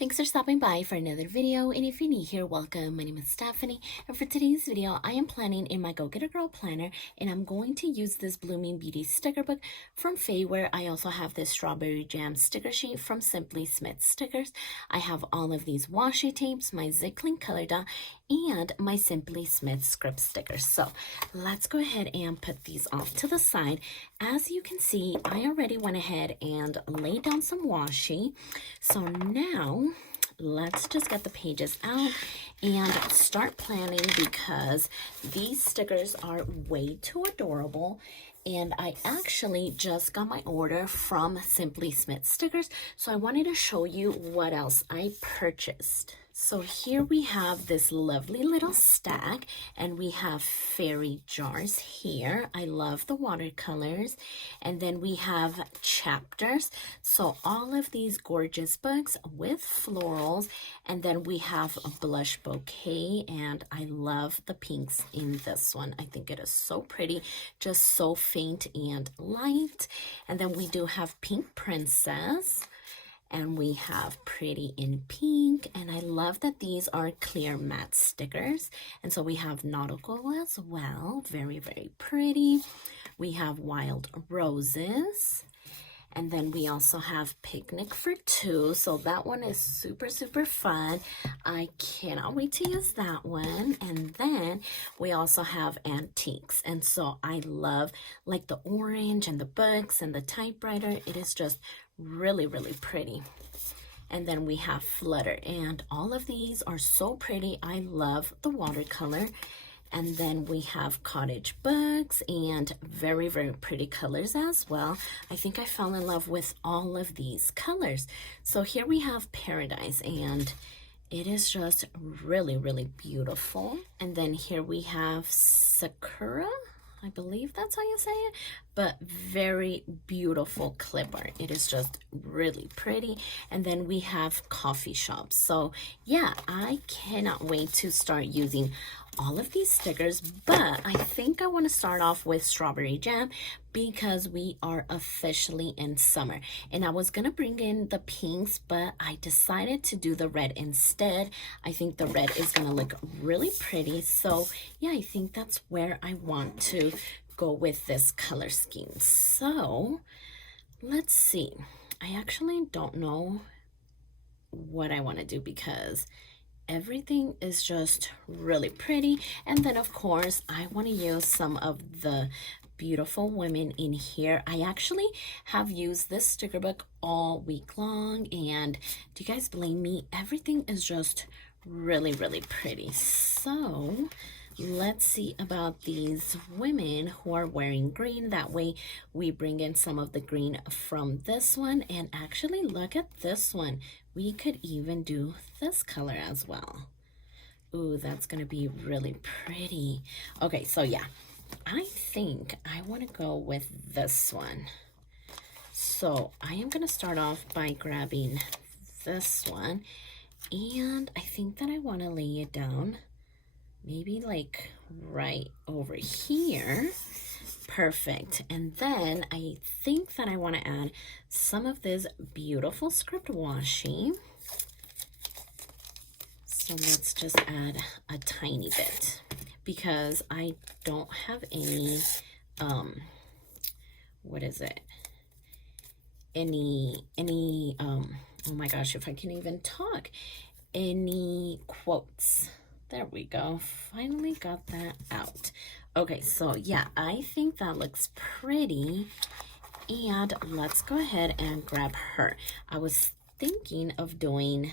Thanks for stopping by for another video, and if you're new here, welcome. My name is Stephany, and for today's video, I am planning in my Go Get a Girl planner, and I'm going to use this Blooming Beauty sticker book from Fayware. I also have this Strawberry Jam sticker sheet from Simply Smith Stickers. I have all of these washi tapes, my Zicklin color dot, and my Simply Smith script stickers. So let's go ahead and put these off to the side. As you can see, I already went ahead and laid down some washi. So now let's just get the pages out and start planning, because these stickers are way too adorable. And I actually just got my order from Simply Smith Stickers, so I wanted to show you what else I purchased. So here we have this lovely little stack, and we have fairy jars here. I love the watercolors. And then we have chapters. So all of these gorgeous books with florals. And then we have a blush bouquet, and I love the pinks in this one. I think it is so pretty, just so faint and light. And then we do have Pink Princess. And we have Pretty in Pink, and I love that these are clear matte stickers. And so we have Nautical as well, very, very pretty. We have Wild Roses, and then we also have Picnic for Two. So that one is super, super fun. I cannot wait to use that one. And then we also have Antiques. And so I love like the orange and the books and the typewriter. It is just really, really pretty. And then we have Flutter, and all of these are so pretty. I love the watercolor. And then we have Cottage Books, and very, very pretty colors as well. I think I fell in love with all of these colors. So here we have Paradise, and it is just really, really beautiful. And then here we have Sakura. I believe that's how you say it, but very beautiful clip art. It is just really pretty. And then we have Coffee Shops. So yeah, I cannot wait to start using all of these stickers, but I think I want to start off with Strawberry Jam because we are officially in summer. And I was gonna bring in the pinks, but I decided to do the red instead. I think the red is gonna look really pretty. So yeah, I think that's where I want to go with this color scheme. So let's see. I actually don't know what I want to do because everything is just really pretty. And then of course I want to use some of the beautiful women in here. I actually have used this sticker book all week long, and do you guys blame me? Everything is just really, really pretty. So let's see about these women who are wearing green. That way we bring in some of the green from this one. And actually look at this one. We could even do this color as well. Ooh, that's gonna be really pretty. Okay, so yeah, I think I want to go with this one. So I am gonna start off by grabbing this one, and I think that I want to lay it down maybe like right over here. Perfect. And then I think that I want to add some of this beautiful script washi. So let's just add a tiny bit because I don't have any what is it, any oh my gosh, if I can even talk, any quotes. There we go. Finally got that out. Okay, so yeah, I think that looks pretty. And let's go ahead and grab her. I was thinking of doing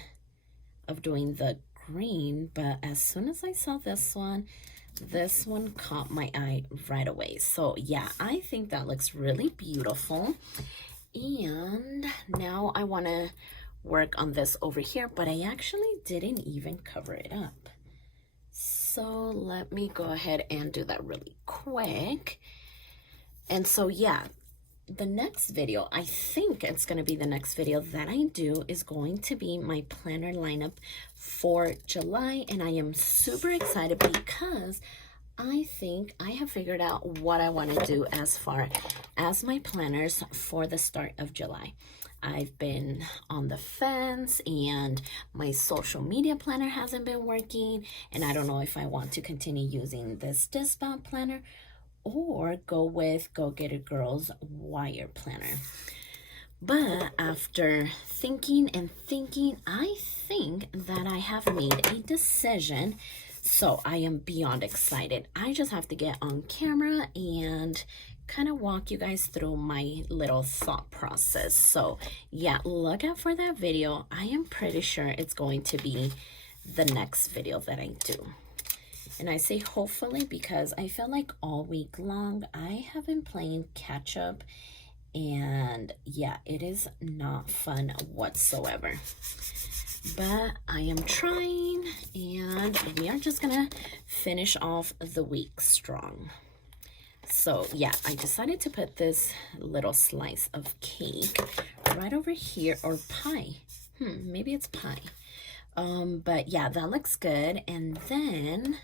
the green, but as soon as I saw this one caught my eye right away. So yeah, I think that looks really beautiful. And now I want to work on this over here, but I actually didn't even cover it up. So let me go ahead and do that really quick. And so yeah, the next video, I think it's going to be the next video that I do, is going to be my planner lineup for July. And I am super excited because I think I have figured out what I want to do as far as my planners for the start of July. I've been on the fence and my social media planner hasn't been working, and I don't know if I want to continue using this discount planner or go with Go Get It Girl's wire planner. But after thinking and thinking, I think that I have made a decision. So I am beyond excited. I just have to get on camera and kind of walk you guys through my little thought process. So yeah, look out for that video. I am pretty sure it's going to be the next video that I do. And I say hopefully because I feel like all week long I have been playing catch up, and yeah, it is not fun whatsoever. But I am trying, and we are just gonna finish off the week strong. So yeah, I decided to put this little slice of cake right over here, or pie. Maybe it's pie. But yeah, that looks good. And then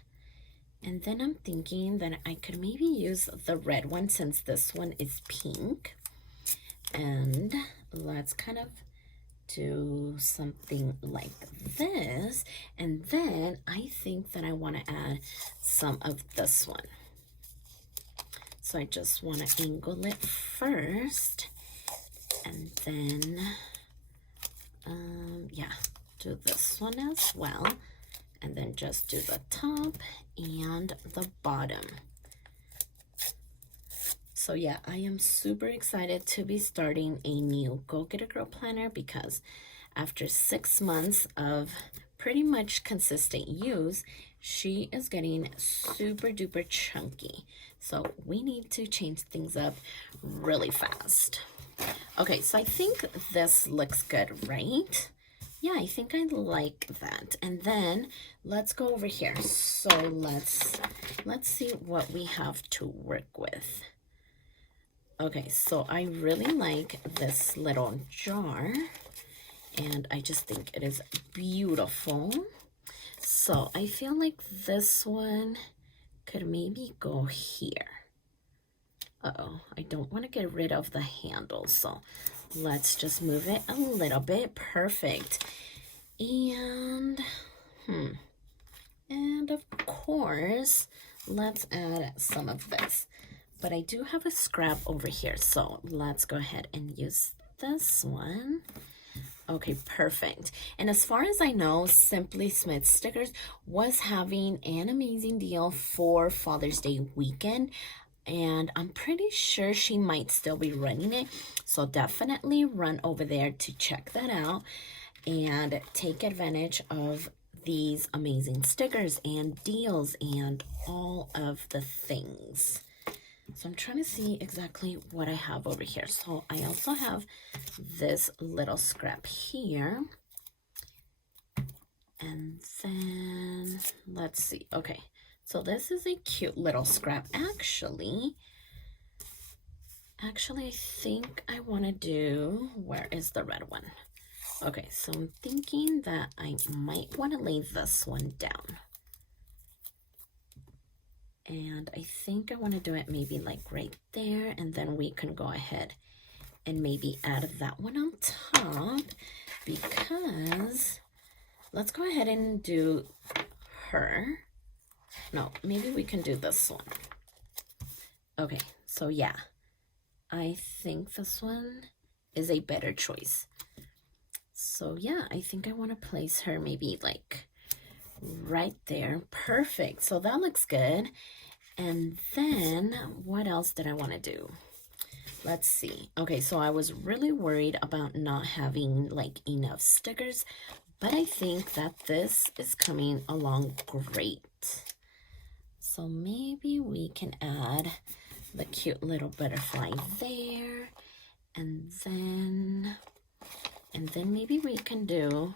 I'm thinking that I could maybe use the red one since this one is pink. And let's kind of do something like this. And then I think that I want to add some of this one. So I just want to angle it first, and then yeah, do this one as well, and then just do the top and the bottom. So yeah, I am super excited to be starting a new Go Get It Girl planner, because after 6 months of pretty much consistent use, she is getting super duper chunky. So we need to change things up really fast. Okay, so I think this looks good, right? Yeah, I think I like that. And then let's go over here. So let's see what we have to work with. Okay, so I really like this little jar, and I just think it is beautiful. So I feel like this one could maybe go here. Uh-oh, I don't want to get rid of the handle, so let's just move it a little bit. Perfect. And of course, let's add some of this. But I do have a scrap over here, so let's go ahead and use this one. Okay, perfect. And as far as I know, Simply Smith Stickers was having an amazing deal for Father's Day weekend, and I'm pretty sure she might still be running it. So definitely run over there to check that out and take advantage of these amazing stickers and deals and all of the things. So I'm trying to see exactly what I have over here. So I also have this little scrap here. And then let's see. Okay, so this is a cute little scrap. Actually, I think I want to do, where is the red one? Okay, so I'm thinking that I might want to lay this one down. And I think I want to do it maybe like right there, and then we can go ahead and maybe add that one on top, because let's go ahead and do her. No, maybe we can do this one. Okay, so yeah, I think this one is a better choice. So yeah, I think I want to place her maybe like right there. Perfect. So that looks good. And then what else did I want to do? Let's see. Okay, so I was really worried about not having like enough stickers, but I think that this is coming along great. So maybe we can add the cute little butterfly there, and then maybe we can do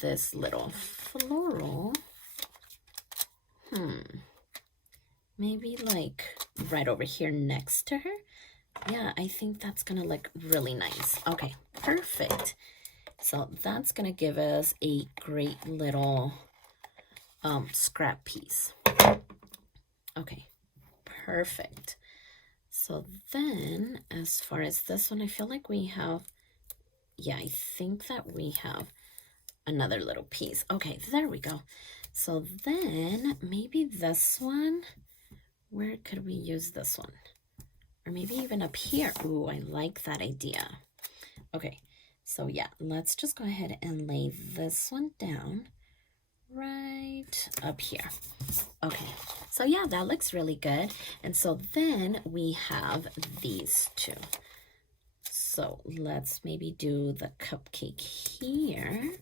this little floral. Maybe like right over here next to her. Yeah, I think that's gonna look really nice. Okay, perfect. So that's gonna give us a great little scrap piece. Okay, perfect. So then as far as this one, I feel like we have yeah, I think that we have another little piece. Okay, there we go. So then maybe this one, where could we use this one? Or maybe even up here. Ooh, I like that idea. Okay, so yeah, let's just go ahead and lay this one down right up here. Okay, so yeah, that looks really good. And so then we have these two. So let's maybe do the cupcake here.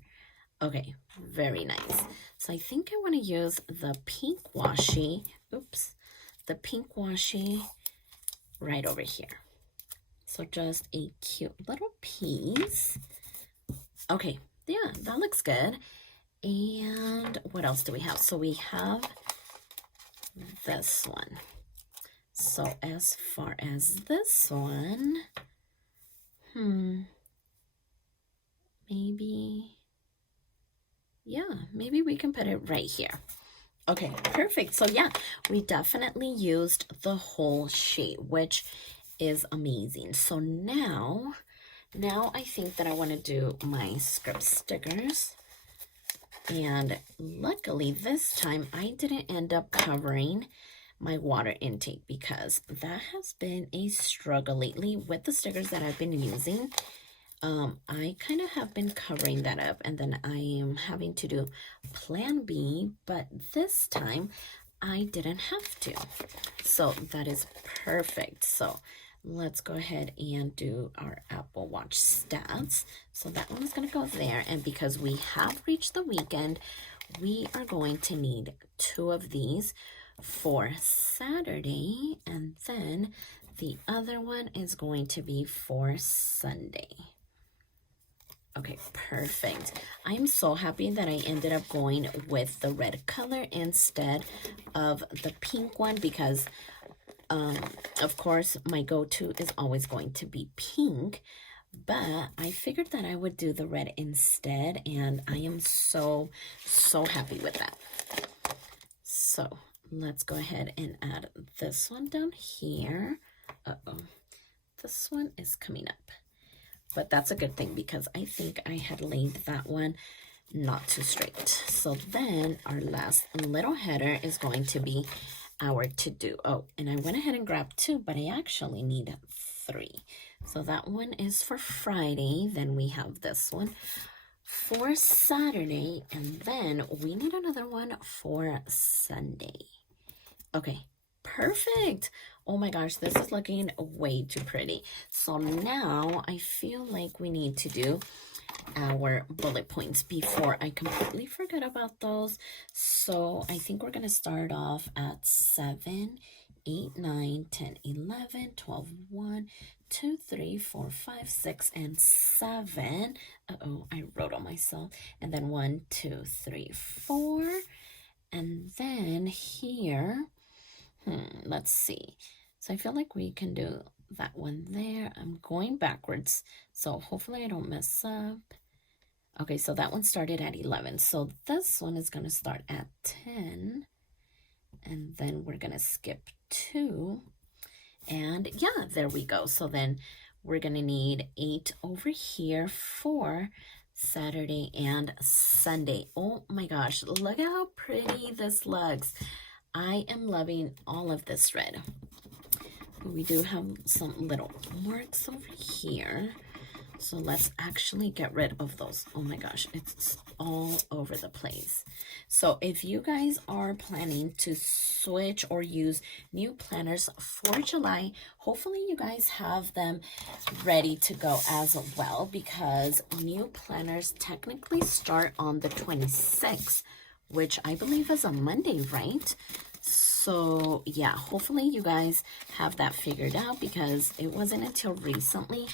Okay, very nice. So I think I want to use the pink washi, the pink washi right over here. So just a cute little piece. Okay, yeah, that looks good. And what else do we have? So we have this one. So as far as this one, maybe, yeah, maybe we can put it right here. Okay, perfect. So yeah, we definitely used the whole sheet, which is amazing. So now I think that I want to do my script stickers. And luckily this time I didn't end up covering my water intake because that has been a struggle lately with the stickers that I've been using. I kind of have been covering that up, and then I am having to do plan B, but this time I didn't have to. So that is perfect. So let's go ahead and do our Apple Watch stats. So that one is going to go there, and because we have reached the weekend, we are going to need 2 of these for Saturday, and then the other one is going to be for Sunday. Okay, perfect. I'm so happy that I ended up going with the red color instead of the pink one because, of course, my go-to is always going to be pink, but I figured that I would do the red instead, and I am so happy with that. So let's go ahead and add this one down here. This one is coming up. But that's a good thing because I think I had laid that one not too straight. So then our last little header is going to be our to-do. Oh, and I went ahead and grabbed 2, but I actually need 3. So that one is for Friday. Then we have this one for Saturday. And then we need another one for Sunday. Okay, perfect. Oh my gosh, this is looking way too pretty. So now I feel like we need to do our bullet points before I completely forget about those. So I think we're going to start off at 7, 8, 9, 10, 11, 12, 1, 2, 3, 4, 5, 6, and 7. I wrote on myself. And then 1, 2, 3, 4. And then here, let's see. So I feel like we can do that one there. I'm going backwards, so hopefully I don't mess up. Okay, so that one started at 11. So this one is going to start at 10. And then we're going to skip 2. And yeah, there we go. So then we're going to need 8 over here for Saturday and Sunday. Oh my gosh, look at how pretty this looks. I am loving all of this red. We do have some little marks over here. So let's actually get rid of those. Oh my gosh, it's all over the place. So if you guys are planning to switch or use new planners for July, hopefully you guys have them ready to go as well, because new planners technically start on the 26th, which I believe is a Monday, right? So yeah, hopefully you guys have that figured out, because it wasn't until recently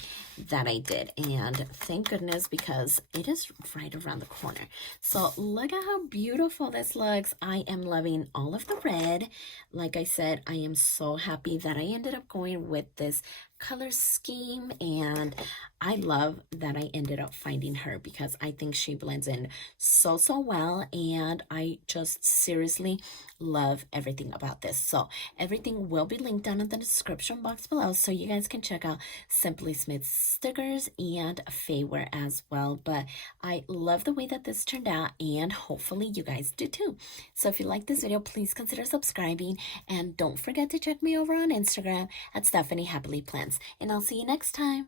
that I did, and thank goodness, because it is right around the corner. So look at how beautiful this looks. I am loving all of the red. Like I said, I am so happy that I ended up going with this color scheme, and I love that I ended up finding her because I think she blends in so well, and I just seriously love everything about this. So everything will be linked down in the description box below, so you guys can check out Simply Smith's stickers and Fayware as well. But I love the way that this turned out, and hopefully you guys do too. So if you like this video, please consider subscribing, and don't forget to check me over on Instagram at stephanyhappilyplans. And I'll see you next time.